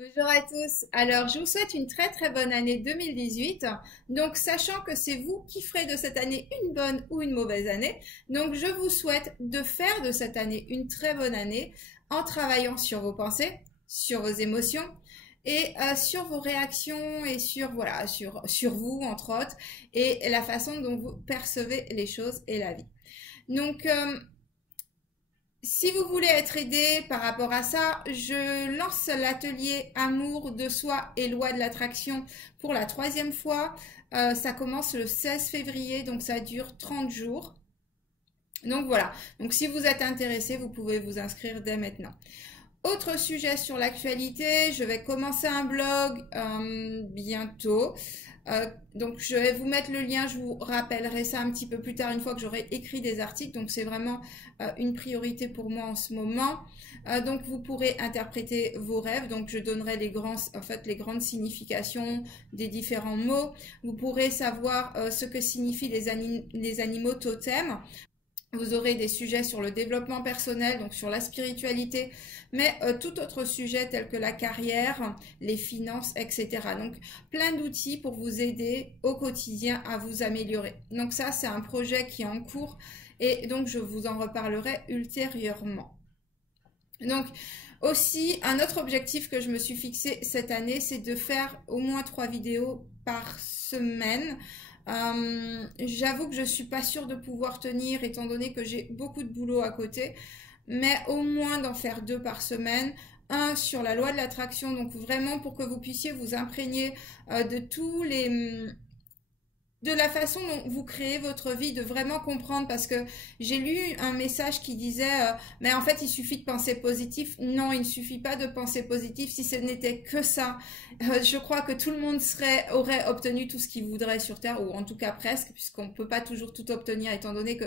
Bonjour à tous. Alors, je vous souhaite une très très bonne année 2018. Donc, sachant que c'est vous qui ferez de cette année une bonne ou une mauvaise année, donc je vous souhaite de faire de cette année une très bonne année en travaillant sur vos pensées, sur vos émotions et sur vos réactions et sur voilà, sur vous entre autres et la façon dont vous percevez les choses et la vie. Donc, si vous voulez être aidé par rapport à ça, je lance l'atelier Amour de soi et loi de l'attraction pour la troisième fois. Ça commence le 16 février, donc ça dure 30 jours. Donc voilà, donc si vous êtes intéressé, vous pouvez vous inscrire dès maintenant. Autre sujet sur l'actualité, je vais commencer un blog bientôt. Donc je vais vous mettre le lien, je vous rappellerai ça un petit peu plus tard une fois que j'aurai écrit des articles. Donc c'est vraiment une priorité pour moi en ce moment. Donc vous pourrez interpréter vos rêves. Donc je donnerai les grandes significations des différents mots. Vous pourrez savoir ce que signifient les animaux totems. Vous aurez des sujets sur le développement personnel, donc sur la spiritualité, mais tout autre sujet tel que la carrière, les finances, etc. Donc plein d'outils pour vous aider au quotidien à vous améliorer. Donc ça, c'est un projet qui est en cours et donc je vous en reparlerai ultérieurement. Donc aussi, un autre objectif que je me suis fixé cette année, c'est de faire au moins 3 vidéos par semaine. J'avoue que je suis pas sûre de pouvoir tenir étant donné que j'ai beaucoup de boulot à côté, mais au moins d'en faire 2 par semaine. Un sur la loi de l'attraction, donc vraiment pour que vous puissiez vous imprégner de la façon dont vous créez votre vie, de vraiment comprendre, parce que j'ai lu un message qui disait mais en fait il suffit de penser positif. Non, il ne suffit pas de penser positif. Si ce n'était que ça, je crois que tout le monde aurait obtenu tout ce qu'il voudrait sur Terre, ou en tout cas presque, puisqu'on ne peut pas toujours tout obtenir, étant donné que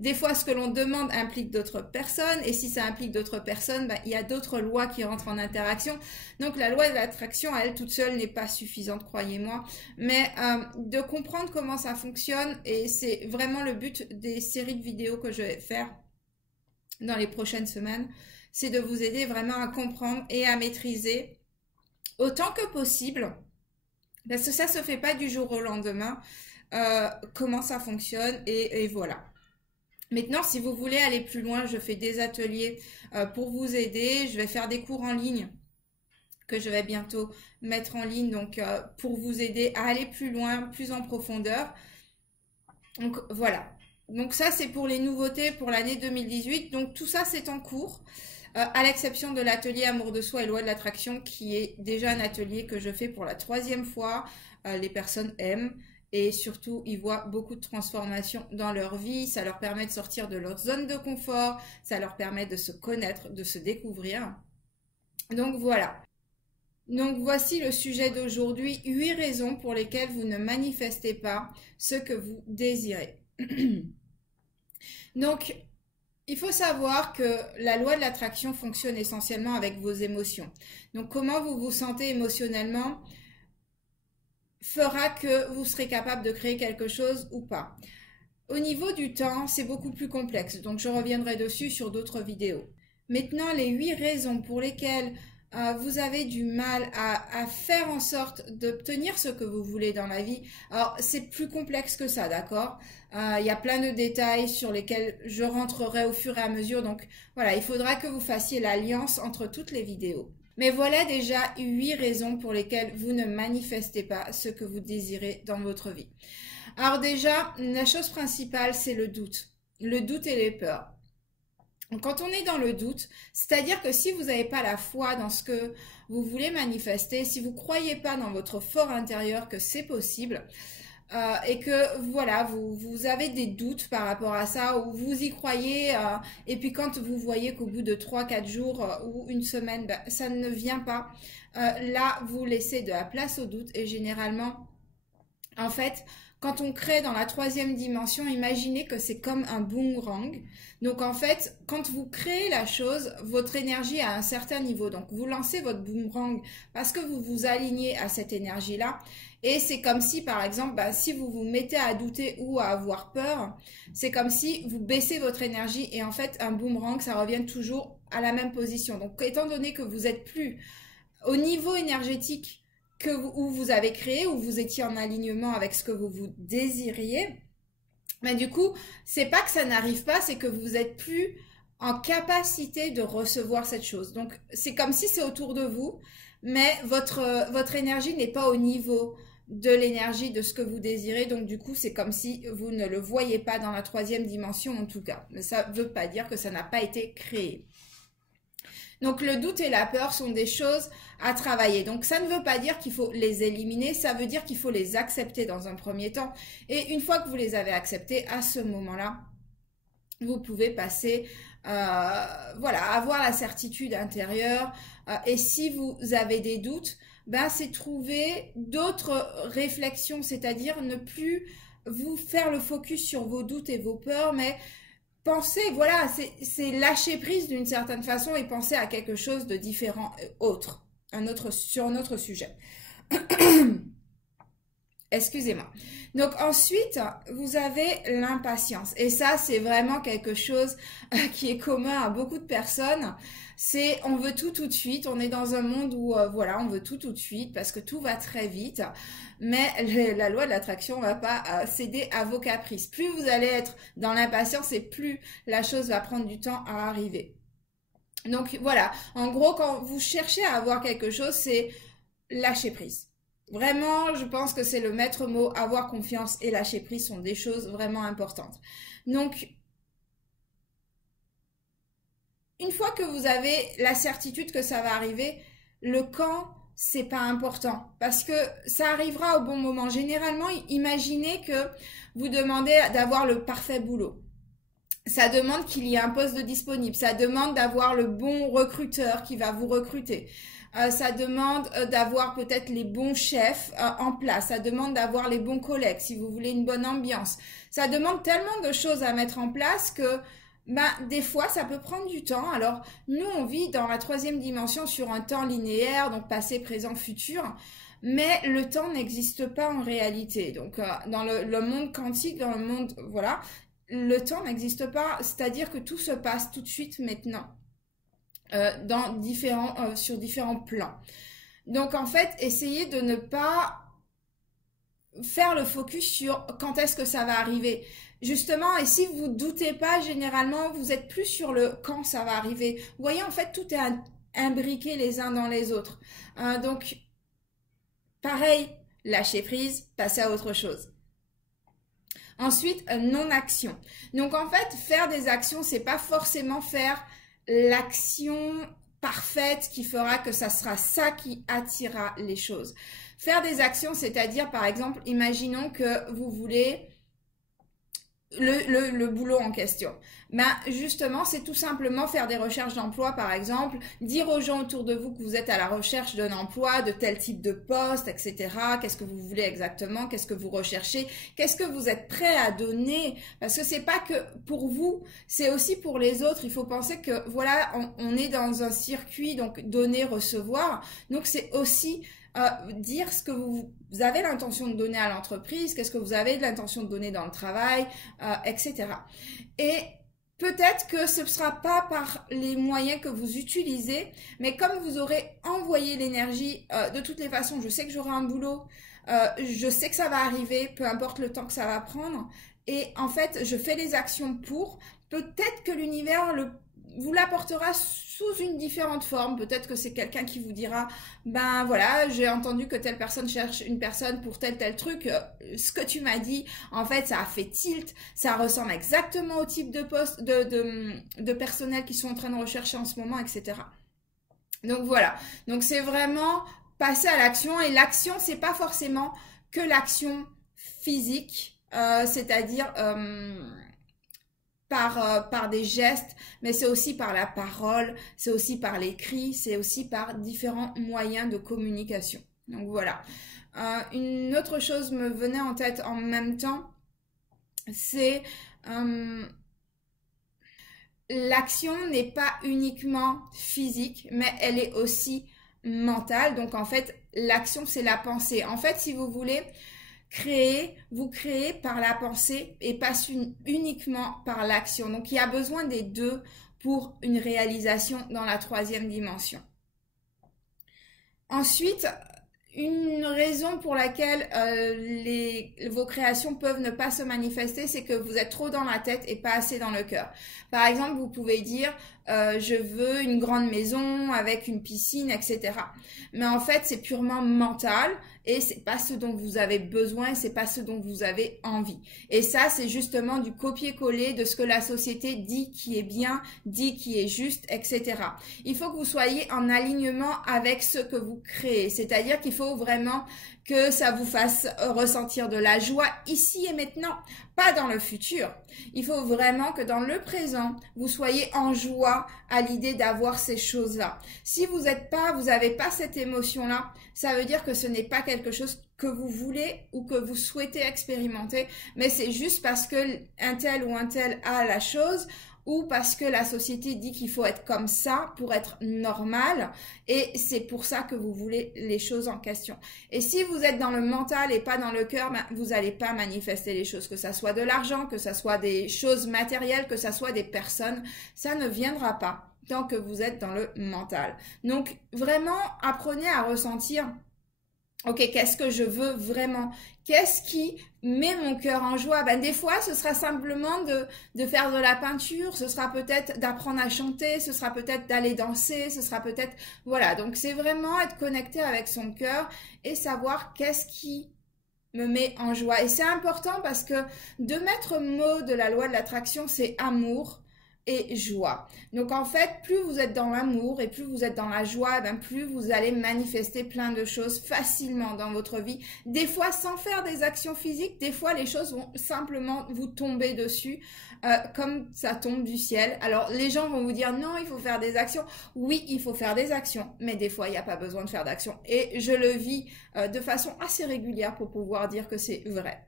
des fois ce que l'on demande implique d'autres personnes, et si ça implique d'autres personnes, il y a d'autres lois qui rentrent en interaction. Donc la loi de l'attraction à elle toute seule n'est pas suffisante, croyez-moi, mais de comprendre comment ça fonctionne, et c'est vraiment le but des séries de vidéos que je vais faire dans les prochaines semaines, c'est de vous aider vraiment à comprendre et à maîtriser autant que possible, parce que ça se fait pas du jour au lendemain, comment ça fonctionne, et voilà. Maintenant, si vous voulez aller plus loin, je fais des ateliers pour vous aider. Je vais faire des cours en ligne que je vais bientôt mettre en ligne, donc pour vous aider à aller plus loin, plus en profondeur. Donc voilà. Donc ça, c'est pour les nouveautés pour l'année 2018. Donc tout ça, c'est en cours, à l'exception de l'atelier Amour de soi et loi de l'attraction, qui est déjà un atelier que je fais pour la troisième fois. Les personnes aiment. Et surtout, ils voient beaucoup de transformations dans leur vie. Ça leur permet de sortir de leur zone de confort. Ça leur permet de se connaître, de se découvrir. Donc voilà. Donc voici le sujet d'aujourd'hui. 8 raisons pour lesquelles vous ne manifestez pas ce que vous désirez. Donc, il faut savoir que la loi de l'attraction fonctionne essentiellement avec vos émotions. Donc comment vous vous sentez émotionnellement fera que vous serez capable de créer quelque chose ou pas. Au niveau du temps, c'est beaucoup plus complexe, donc je reviendrai dessus sur d'autres vidéos. Maintenant, les 8 raisons pour lesquelles vous avez du mal à faire en sorte d'obtenir ce que vous voulez dans la vie. Alors, c'est plus complexe que ça, d'accord? Il y a plein de détails sur lesquels je rentrerai au fur et à mesure. Donc, voilà, il faudra que vous fassiez l'alliance entre toutes les vidéos. Mais voilà déjà 8 raisons pour lesquelles vous ne manifestez pas ce que vous désirez dans votre vie. Alors déjà, la chose principale, c'est le doute. Le doute et les peurs. Quand on est dans le doute, c'est-à-dire que si vous n'avez pas la foi dans ce que vous voulez manifester, si vous ne croyez pas dans votre fort intérieur que c'est possible, et que voilà, vous avez des doutes par rapport à ça, ou vous y croyez, et puis quand vous voyez qu'au bout de 3-4 jours ou une semaine, ça ne vient pas, là, vous laissez de la place au doute, et généralement, en fait, quand on crée dans la troisième dimension, imaginez que c'est comme un boomerang. Donc en fait, quand vous créez la chose, votre énergie a un certain niveau. Donc vous lancez votre boomerang parce que vous vous alignez à cette énergie-là. Et c'est comme si, par exemple, si vous vous mettez à douter ou à avoir peur, c'est comme si vous baissez votre énergie. Et en fait, un boomerang, ça revient toujours à la même position. Donc étant donné que vous êtes plus au niveau énergétique où vous avez créé, où vous étiez en alignement avec ce que vous désiriez, mais du coup, c'est pas que ça n'arrive pas, c'est que vous êtes plus en capacité de recevoir cette chose. Donc, c'est comme si c'est autour de vous, mais votre énergie n'est pas au niveau de l'énergie de ce que vous désirez. Donc, du coup, c'est comme si vous ne le voyez pas dans la troisième dimension, en tout cas. Mais ça ne veut pas dire que ça n'a pas été créé. Donc le doute et la peur sont des choses à travailler. Donc ça ne veut pas dire qu'il faut les éliminer, ça veut dire qu'il faut les accepter dans un premier temps. Et une fois que vous les avez acceptés, à ce moment-là, vous pouvez passer, voilà, avoir la certitude intérieure. Et si vous avez des doutes, ben c'est trouver d'autres réflexions, c'est-à-dire ne plus vous faire le focus sur vos doutes et vos peurs, mais penser, voilà, c'est lâcher prise d'une certaine façon et penser à quelque chose de différent, autre, sur un autre sujet. Excusez-moi. Donc ensuite, vous avez l'impatience. Et ça, c'est vraiment quelque chose qui est commun à beaucoup de personnes. C'est on veut tout tout de suite. On est dans un monde où, voilà, on veut tout tout de suite parce que tout va très vite. Mais la loi de l'attraction va pas céder à vos caprices. Plus vous allez être dans l'impatience et plus la chose va prendre du temps à arriver. Donc voilà, en gros, quand vous cherchez à avoir quelque chose, c'est lâcher prise. Vraiment, je pense que c'est le maître mot. Avoir confiance et lâcher prise sont des choses vraiment importantes. Donc, une fois que vous avez la certitude que ça va arriver, le quand, c'est pas important parce que ça arrivera au bon moment. Généralement, imaginez que vous demandez d'avoir le parfait boulot. Ça demande qu'il y ait un poste de disponible. Ça demande d'avoir le bon recruteur qui va vous recruter. Ça demande d'avoir peut-être les bons chefs en place. Ça demande d'avoir les bons collègues si vous voulez une bonne ambiance. Ça demande tellement de choses à mettre en place que des fois, ça peut prendre du temps. Alors, nous, on vit dans la troisième dimension sur un temps linéaire, donc passé, présent, futur. Mais le temps n'existe pas en réalité. Donc, dans le monde quantique, dans le monde, voilà, le temps n'existe pas. C'est-à-dire que tout se passe tout de suite maintenant. Sur différents plans. Donc en fait, essayez de ne pas faire le focus sur quand est-ce que ça va arriver. Justement, et si vous doutez pas, généralement, vous êtes plus sur le quand ça va arriver. Vous voyez, en fait, tout est imbriqué les uns dans les autres. Donc, pareil, lâcher prise, passer à autre chose. Ensuite, non-action. Donc en fait, faire des actions, c'est pas forcément faire l'action parfaite qui fera que ça sera ça qui attirera les choses. Faire des actions, c'est-à-dire, par exemple, imaginons que vous voulez le boulot en question. Justement, c'est tout simplement faire des recherches d'emploi, par exemple, dire aux gens autour de vous que vous êtes à la recherche d'un emploi, de tel type de poste, etc. Qu'est-ce que vous voulez exactement? Qu'est-ce que vous recherchez? Qu'est-ce que vous êtes prêt à donner? Parce que c'est pas que pour vous, c'est aussi pour les autres. Il faut penser que, voilà, on est dans un circuit, donc donner, recevoir. Donc, c'est aussi dire ce que vous avez l'intention de donner à l'entreprise, qu'est-ce que vous avez de l'intention de donner dans le travail, etc. Et peut-être que ce ne sera pas par les moyens que vous utilisez, mais comme vous aurez envoyé l'énergie, de toutes les façons, je sais que j'aurai un boulot, je sais que ça va arriver, peu importe le temps que ça va prendre, et en fait, je fais les actions pour, peut-être que l'univers vous l'apportera sous une différente forme. Peut-être que c'est quelqu'un qui vous dira, voilà, j'ai entendu que telle personne cherche une personne pour tel truc. Ce que tu m'as dit, en fait, ça a fait tilt. Ça ressemble exactement au type de poste, de personnel qui sont en train de rechercher en ce moment, etc. Donc voilà. Donc c'est vraiment passer à l'action. Et l'action, c'est pas forcément que l'action physique, c'est-à-dire par des gestes, mais c'est aussi par la parole, c'est aussi par l'écrit, c'est aussi par différents moyens de communication. Donc voilà. Une autre chose me venait en tête en même temps, c'est l'action n'est pas uniquement physique, mais elle est aussi mentale. Donc en fait, l'action, c'est la pensée. En fait, si vous voulez, vous créez par la pensée et pas uniquement par l'action. Donc il y a besoin des deux pour une réalisation dans la troisième dimension. Ensuite, une raison pour laquelle vos créations peuvent ne pas se manifester, c'est que vous êtes trop dans la tête et pas assez dans le cœur. Par exemple, vous pouvez dire je veux une grande maison avec une piscine, etc. Mais en fait, c'est purement mental et c'est pas ce dont vous avez besoin, c'est pas ce dont vous avez envie. Et ça, c'est justement du copier-coller de ce que la société dit qui est bien, dit qui est juste, etc. Il faut que vous soyez en alignement avec ce que vous créez. C'est-à-dire qu'il faut vraiment que ça vous fasse ressentir de la joie ici et maintenant, pas dans le futur. Il faut vraiment que dans le présent, vous soyez en joie à l'idée d'avoir ces choses-là. Si vous n'avez pas cette émotion-là, ça veut dire que ce n'est pas quelque chose que vous voulez ou que vous souhaitez expérimenter, mais c'est juste parce que un tel ou un tel a la chose, ou parce que la société dit qu'il faut être comme ça pour être normal, et c'est pour ça que vous voulez les choses en question. Et si vous êtes dans le mental et pas dans le cœur, ben, vous n'allez pas manifester les choses, que ça soit de l'argent, que ça soit des choses matérielles, que ça soit des personnes, ça ne viendra pas tant que vous êtes dans le mental. Donc vraiment, apprenez à ressentir. Ok, qu'est-ce que je veux vraiment? Qu'est-ce qui met mon cœur en joie? Ben, des fois, ce sera simplement de faire de la peinture, ce sera peut-être d'apprendre à chanter, ce sera peut-être d'aller danser, ce sera peut-être... Voilà, donc c'est vraiment être connecté avec son cœur et savoir qu'est-ce qui me met en joie. Et c'est important parce que de mettre mot de la loi de l'attraction, c'est amour et joie. Donc en fait, plus vous êtes dans l'amour et plus vous êtes dans la joie, ben plus vous allez manifester plein de choses facilement dans votre vie. Des fois sans faire des actions physiques, des fois les choses vont simplement vous tomber dessus comme ça tombe du ciel. Alors les gens vont vous dire non, il faut faire des actions. Oui, il faut faire des actions, mais des fois il n'y a pas besoin de faire d'actions. Et je le vis de façon assez régulière pour pouvoir dire que c'est vrai.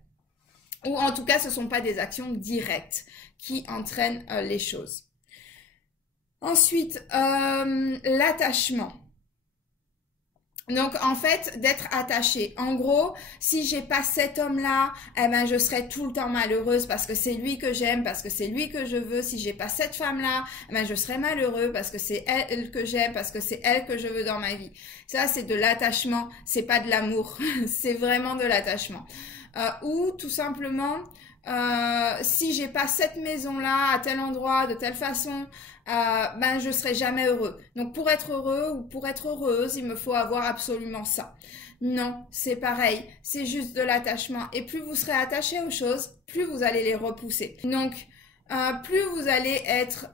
Ou en tout cas, ce ne sont pas des actions directes qui entraînent les choses. Ensuite, l'attachement. Donc en fait, d'être attaché. En gros, si j'ai pas cet homme-là, eh ben je serai tout le temps malheureuse parce que c'est lui que j'aime, parce que c'est lui que je veux. Si j'ai pas cette femme-là, eh ben je serai malheureux parce que c'est elle que j'aime, parce que c'est elle que je veux dans ma vie. Ça, c'est de l'attachement, c'est pas de l'amour, c'est vraiment de l'attachement. Ou tout simplement, si j'ai pas cette maison-là à tel endroit, de telle façon, ben je serai jamais heureux. Donc pour être heureux ou pour être heureuse, il me faut avoir absolument ça. Non, c'est pareil, c'est juste de l'attachement. Et plus vous serez attaché aux choses, plus vous allez les repousser. Donc plus vous allez être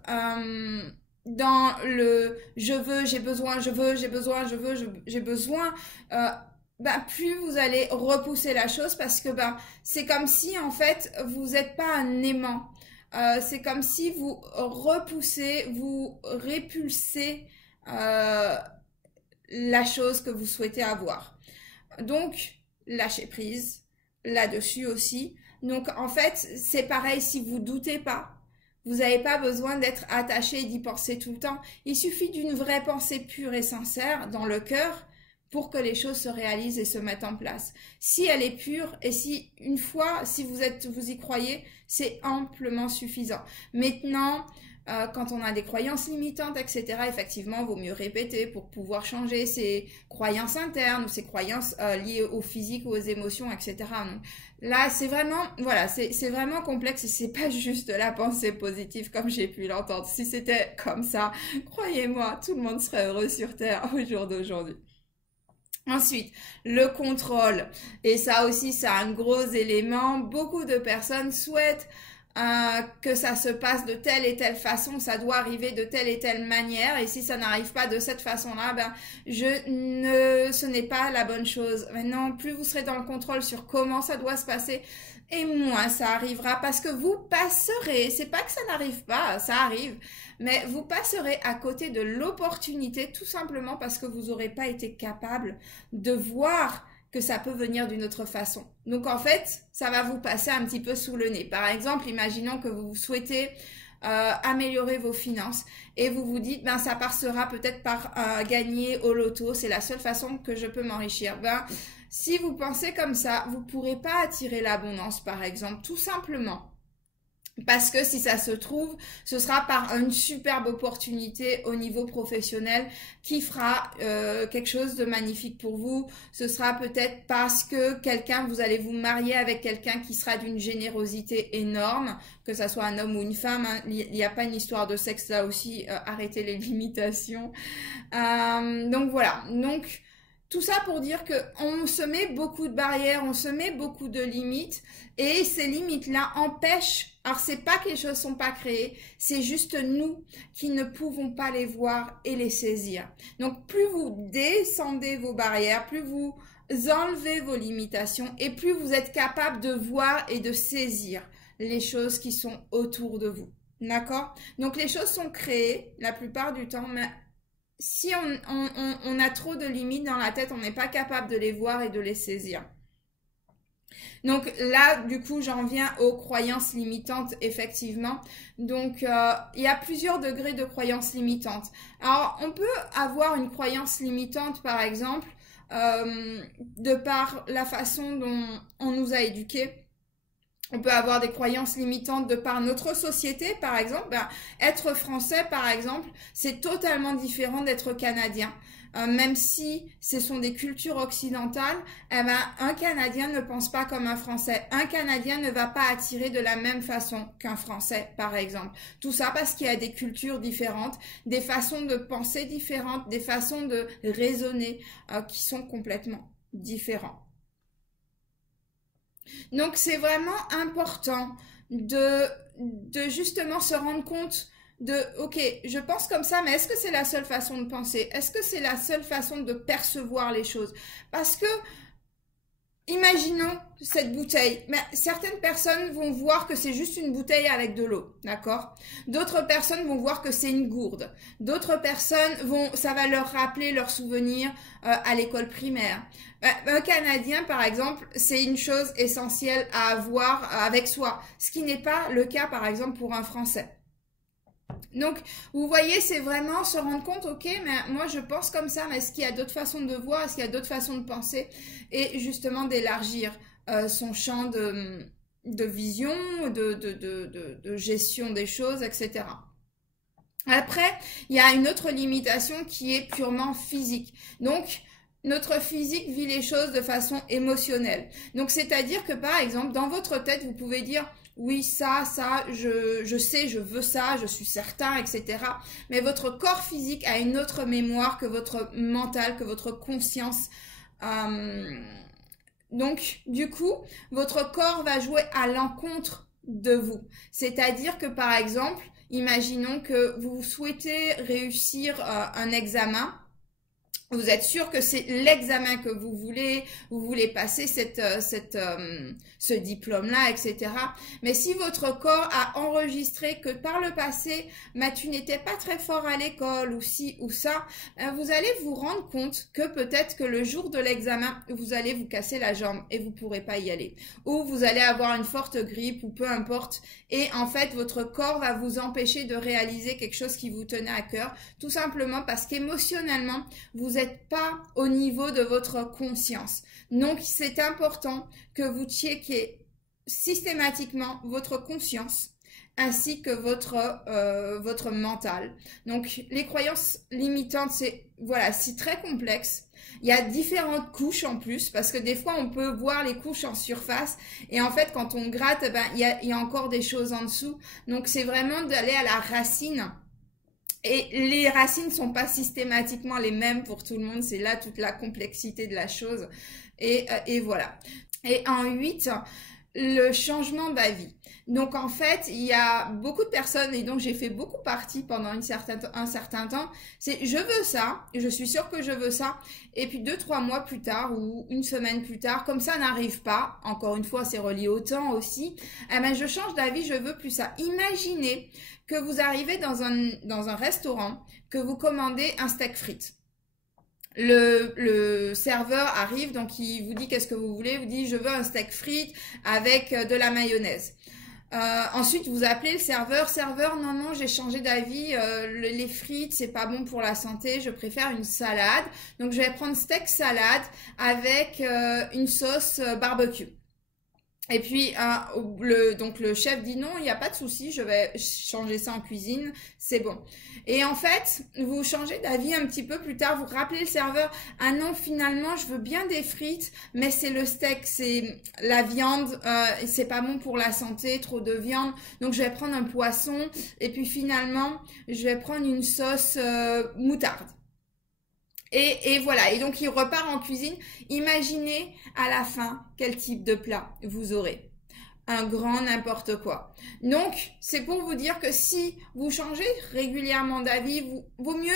dans le je veux, j'ai besoin, je veux, j'ai besoin, je veux, j'ai besoin. Ben, plus vous allez repousser la chose parce que ben, c'est comme si en fait vous n'êtes pas un aimant. C'est comme si vous repoussez, vous répulsez la chose que vous souhaitez avoir. Donc, lâchez prise là-dessus aussi. Donc, en fait, c'est pareil si vous doutez pas. Vous n'avez pas besoin d'être attaché et d'y penser tout le temps. Il suffit d'une vraie pensée pure et sincère dans le cœur pour que les choses se réalisent et se mettent en place. Si elle est pure et si une fois, si vous y croyez, c'est amplement suffisant. Maintenant, quand on a des croyances limitantes, etc., effectivement, il vaut mieux répéter pour pouvoir changer ses croyances internes ou ses croyances liées au physique ou aux émotions, etc. Donc, là, c'est vraiment, voilà, c'est vraiment complexe et c'est pas juste de la pensée positive comme j'ai pu l'entendre. Si c'était comme ça, croyez-moi, tout le monde serait heureux sur Terre au jour d'aujourd'hui. Ensuite, le contrôle. Et ça aussi, c'est un gros élément. Beaucoup de personnes souhaitent que ça se passe de telle et telle façon, ça doit arriver de telle et telle manière. Et si ça n'arrive pas de cette façon-là, ben, ce n'est pas la bonne chose. Maintenant, plus vous serez dans le contrôle sur comment ça doit se passer, et moins ça arrivera parce que vous passerez, c'est pas que ça n'arrive pas, ça arrive, mais vous passerez à côté de l'opportunité tout simplement parce que vous n'aurez pas été capable de voir que ça peut venir d'une autre façon. Donc en fait, ça va vous passer un petit peu sous le nez. Par exemple, imaginons que vous souhaitez améliorer vos finances et vous vous dites, ben ça passera peut-être par gagner au loto, c'est la seule façon que je peux m'enrichir. Ben, si vous pensez comme ça, vous ne pourrez pas attirer l'abondance, par exemple, tout simplement. Parce que si ça se trouve, ce sera par une superbe opportunité au niveau professionnel qui fera quelque chose de magnifique pour vous. Ce sera peut-être parce que vous allez vous marier avec quelqu'un qui sera d'une générosité énorme, que ça soit un homme ou une femme. Hein. Il n'y a pas une histoire de sexe là aussi. Arrêtez les limitations. Donc voilà. Donc tout ça pour dire que on se met beaucoup de barrières, on se met beaucoup de limites, et ces limites-là empêchent. Alors c'est pas que les choses sont pas créées, c'est juste nous qui ne pouvons pas les voir et les saisir. Donc plus vous descendez vos barrières, plus vous enlevez vos limitations, et plus vous êtes capable de voir et de saisir les choses qui sont autour de vous. D'accord? Donc les choses sont créées la plupart du temps, mais si on a trop de limites dans la tête, on n'est pas capable de les voir et de les saisir. Donc là, du coup, j'en viens aux croyances limitantes, effectivement. Donc, il y a plusieurs degrés de croyances limitantes. Alors, on peut avoir une croyance limitante, par exemple, de par la façon dont on nous a éduqués. On peut avoir des croyances limitantes de par notre société, par exemple. Être français, par exemple, c'est totalement différent d'être canadien. Même si ce sont des cultures occidentales, un Canadien ne pense pas comme un Français. Un Canadien ne va pas attirer de la même façon qu'un Français, par exemple. Tout ça parce qu'il y a des cultures différentes, des façons de penser différentes, des façons de raisonner qui sont complètement différentes. Donc c'est vraiment important de justement se rendre compte de, ok, je pense comme ça, mais est-ce que c'est la seule façon de penser? Est-ce que c'est la seule façon de percevoir les choses? Parce que, imaginons cette bouteille. Mais certaines personnes vont voir que c'est juste une bouteille avec de l'eau, d'accord? D'autres personnes vont voir que c'est une gourde. D'autres personnes ça va leur rappeler leurs souvenirs à l'école primaire. Un Canadien, par exemple, c'est une chose essentielle à avoir avec soi, ce qui n'est pas le cas, par exemple, pour un Français. Donc, vous voyez, c'est vraiment se rendre compte, ok, mais moi je pense comme ça, mais est-ce qu'il y a d'autres façons de voir, est-ce qu'il y a d'autres façons de penser, et justement d'élargir son champ de vision, de gestion des choses, etc. Après, il y a une autre limitation qui est purement physique. Donc, notre physique vit les choses de façon émotionnelle. Donc, c'est-à-dire que, par exemple, dans votre tête, vous pouvez dire, oui, ça, je sais, je veux ça, je suis certain, etc. Mais votre corps physique a une autre mémoire que votre mental, que votre conscience. Donc, du coup, votre corps va jouer à l'encontre de vous. C'est-à-dire que, par exemple, imaginons que vous souhaitez réussir un examen. Vous êtes sûr que c'est l'examen que vous voulez passer ce diplôme-là, etc. Mais si votre corps a enregistré que par le passé, tu n'étais pas très fort à l'école ou ci ou ça, vous allez vous rendre compte que peut-être que le jour de l'examen, vous allez vous casser la jambe et vous pourrez pas y aller. Ou vous allez avoir une forte grippe ou peu importe. Et en fait, votre corps va vous empêcher de réaliser quelque chose qui vous tenait à cœur, tout simplement parce qu'émotionnellement, vous n'êtes pas au niveau de votre conscience. Donc, c'est important que vous checkiez systématiquement votre conscience ainsi que votre mental. Donc, les croyances limitantes, c'est très complexe. Il y a différentes couches en plus, parce que des fois, on peut voir les couches en surface, et en fait, quand on gratte, il y a encore des choses en dessous. Donc, c'est vraiment d'aller à la racine. Et les racines ne sont pas systématiquement les mêmes pour tout le monde, c'est là toute la complexité de la chose. Et voilà. Et en 8, le changement d'avis. Donc en fait, il y a beaucoup de personnes, et donc j'ai fait beaucoup partie pendant un certain temps, c'est je veux ça, je suis sûre que je veux ça, et puis 2-3 mois plus tard ou une semaine plus tard, comme ça n'arrive pas, encore une fois c'est relié au temps aussi, je change d'avis, je veux plus ça. Imaginez que vous arrivez dans un restaurant, que vous commandez un steak frites. Le serveur arrive, donc il vous dit qu'est-ce que vous voulez, vous dit je veux un steak frites avec de la mayonnaise. Ensuite vous appelez le serveur, non j'ai changé d'avis, les frites c'est pas bon pour la santé, je préfère une salade, donc je vais prendre steak salade avec une sauce barbecue. Et puis, donc le chef dit non, il n'y a pas de souci, je vais changer ça en cuisine, c'est bon. Et en fait, vous changez d'avis un petit peu plus tard, vous rappelez le serveur, ah non, finalement, je veux bien des frites, mais c'est le steak, c'est la viande, c'est pas bon pour la santé, trop de viande, donc je vais prendre un poisson, et puis finalement, je vais prendre une sauce moutarde. Et voilà, et donc il repart en cuisine. Imaginez à la fin quel type de plat vous aurez. Un grand n'importe quoi. Donc, c'est pour vous dire que si vous changez régulièrement d'avis, vaut mieux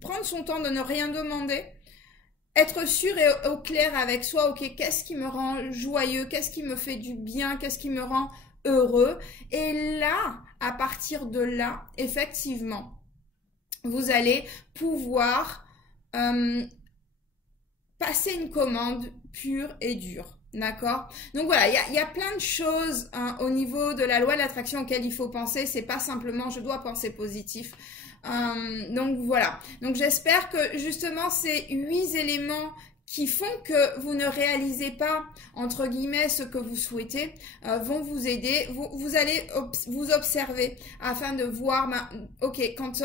prendre son temps de ne rien demander, être sûr et au clair avec soi, ok, qu'est-ce qui me rend joyeux, qu'est-ce qui me fait du bien, qu'est-ce qui me rend heureux. Et là, à partir de là, effectivement, vous allez pouvoir passer une commande pure et dure. D'accord. Donc voilà, il y a plein de choses hein, au niveau de la loi de l'attraction auxquelles il faut penser. C'est pas simplement je dois penser positif. Donc voilà. Donc j'espère que justement ces 8 éléments qui font que vous ne réalisez pas, entre guillemets, ce que vous souhaitez, vont vous aider. Vous allez vous observer afin de voir, ok, quand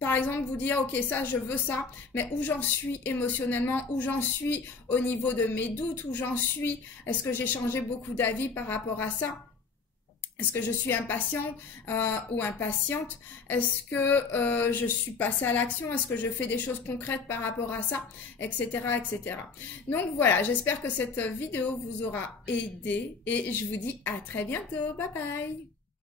par exemple, vous dire, ok, ça, je veux ça, mais où j'en suis émotionnellement, où j'en suis au niveau de mes doutes, où j'en suis, est-ce que j'ai changé beaucoup d'avis par rapport à ça? Est-ce que je suis impatiente ou impatiente? Est-ce que je suis passée à l'action? Est-ce que je fais des choses concrètes par rapport à ça? Etc., etc. Donc voilà, j'espère que cette vidéo vous aura aidé et je vous dis à très bientôt. Bye bye!